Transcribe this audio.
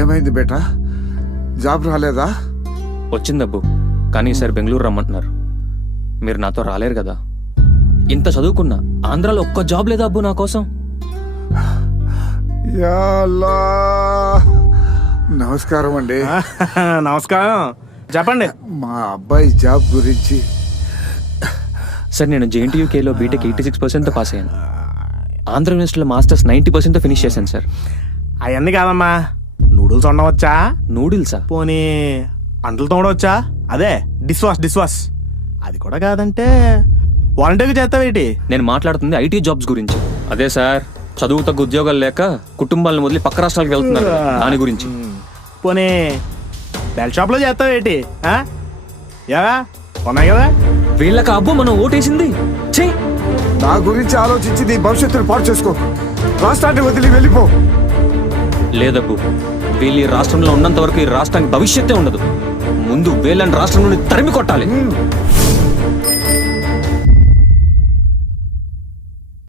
ఏమైంది బేటా? జాబ్ రాలేదా? వచ్చిందబ్బు, కానీ ఈసారి బెంగళూరు రమ్మంటున్నారు. మీరు నాతో రాలేరు కదా. ఇంత చదువుకున్నా ఆంధ్రాలో ఒక్క జాబ్ లేదా అబ్బు నా కోసం. యా అల్లా. నమస్కారం అండి. నమస్కారం, చెప్పండి. మా అబ్బాయి జాబ్ గురించి. సార్, నేను JNTUKలో బీటెక్ 86%తో పాస్ అయ్యాను. ఆంధ్ర యూనివర్సిటీలో మాస్టర్స్ 90%తో ఫినిష్ చేశాను సార్. అవన్నీ కాదమ్మా, నూడిల్స్ వండవచ్చా? నూడిల్సా? పోనీ అంటలు తోడవచ్చా? అదే డిష్ వాష్. అది కూడా కాదంటే వాలంటీర్గా చేస్తావేటి? నేను మాట్లాడుతుంది ఐటీ జాబ్స్ గురించి. అదే సార్, చదువు తగ్గ ఉద్యోగాలు లేక కుటుంబాలను వదిలి పక్క రాష్ట్రాలకు వెళ్తున్నారు కదా, దాని గురించి. పోనీ బెల్ షాప్లో చేస్తావేటి? యావా ఉన్నాయి కదా. వీళ్ళకి అబ్బు మనం ఓటేసింది. ఛీ! నా గురించి ఆలోచించి నీ భవిష్యత్తును పాడు చేసుకో. రాష్ట్రాన్ని వదిలి వెళ్ళిపో. లేదబ్బు, వీళ్ళు ఈ రాష్ట్రంలో ఉన్నంత వరకు ఈ రాష్ట్రానికి భవిష్యత్తే ఉండదు. ముందు వీళ్ళని రాష్ట్రం నుండి తరిమి కొట్టాలి.